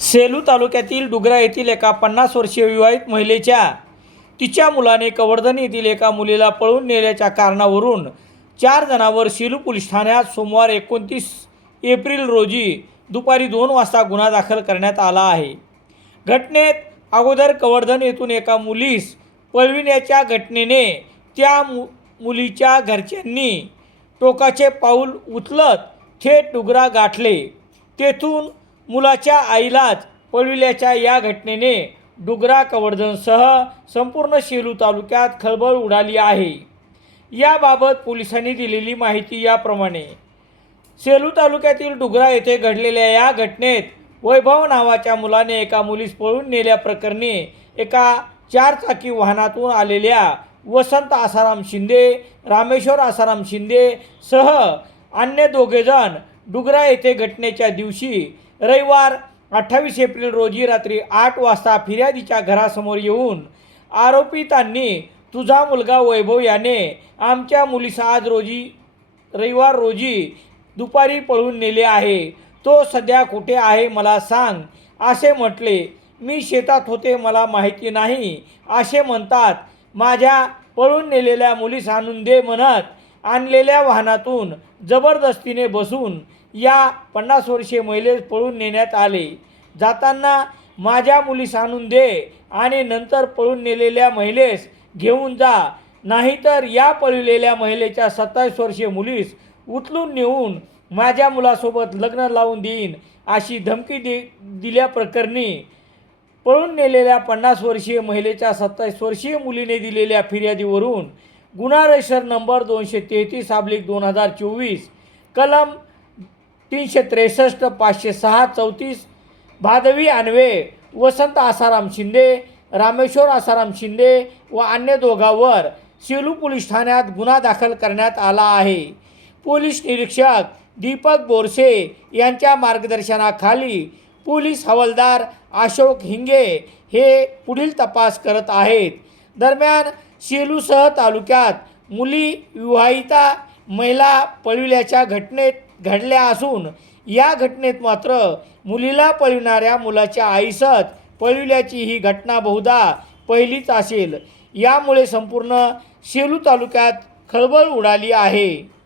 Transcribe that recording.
सेलू तालुक्यातील डुगरा येथील एका पन्नास वर्षीय विवाहित महिलेच्या तिच्या मुलाने कवर्धन येथील एका मुलीला पळून नेल्याच्या कारणावरून चार जणांवर सेलू पोलीस ठाण्यात सोमवार एकोणतीस एप्रिल रोजी दुपारी दोन वाजता गुन्हा दाखल करण्यात आला आहे. घटनेत अगोदर कवर्धन येथून एका मुलीस पळविण्याच्या घटनेने त्या मु मुलीच्या घरच्यांनी टोकाचे पाऊल उचलत थेट डुगरा गाठले. तेथून मुलाच्या आईलाच पळविल्याच्या या घटनेने डुगरा कवर्धनसह संपूर्ण शेलू तालुक्यात खळबळ उडाली आहे. याबाबत पोलिसांनी दिलेली माहिती याप्रमाणे सेलू तालुक्यातील डुगरा येथे घडलेल्या या घटनेत वैभव नावाच्या मुलाने एका मुलीस पळून नेल्याप्रकरणी एका चारचाकी वाहनातून आलेल्या वसंत आसाराम शिंदे रामेश्वर आसाराम शिंदे सह अन्य दोघेजण डुगरा येथे घटनेच्या दिवशी रविवार अठ्ठावीस एप्रिल रोजी रात्री आठ वाजता फिर्यादीच्या घरासमोर येऊन आरोपितांनी तुझा मुलगा वैभव याने आमच्या मुलीस आज रोजी रविवार रोजी दुपारी पळून नेले आहे. तो सध्या कुठे आहे मला सांग. असे म्हटले. मी शेतात होते मला माहिती नाही. असे म्हणतात. माझ्या पळून नेलेल्या मुलीस आणून दे म्हणत आणलेल्या वाहनातून जबरदस्तीने बसून या पन्नास वर्षीय महिलेस पळून नेण्यात आले. जाताना माझ्या मुलीस आणून दे आणि नंतर पळून नेलेल्या महिलेस घेऊन जा. नाहीतर या पळविलेल्या महिलेच्या सत्तावीस वर्षीय मुलीस उचलून नेऊन माझ्या मुलासोबत लग्न लावून देईन अशी धमकी दे दिल्याप्रकरणी पळून नेलेल्या पन्नास वर्षीय महिलेच्या सत्तावीस वर्षीय मुलीने दिलेल्या फिर्यादीवरून गुन्हा रजिस्टर नंबर दोनशे तेहतीस आब्लिक दोन हजार चोवीस कलम तीनशे त्रेसष्ट पाचशे सहा चौतीस भादवी अन्वे वसंत आसाराम शिंदे रामेश्वर आसाराम शिंदे व अन्य दोघांवर सेलू पोलीस ठाण्यात गुन्हा दाखल करण्यात आला आहे. पोलीस निरीक्षक दीपक बोरसे यांच्या मार्गदर्शनाखाली पोलीस हवालदार अशोक हिंगे हे पुढील तपास करत आहेत. दरम्यान सेलूसह तालुक्यात मुली विवाहिता महिला पळविल्याच्या घटनेत घडल्या असून या घटनेत मात्र मुलीला पळविणाऱ्या मुलाच्या आईसत पळविल्याची ही घटना बहुधा पहिलीच असेल. यामुळे संपूर्ण सेलू तालुक्यात खळबळ उडाली आहे.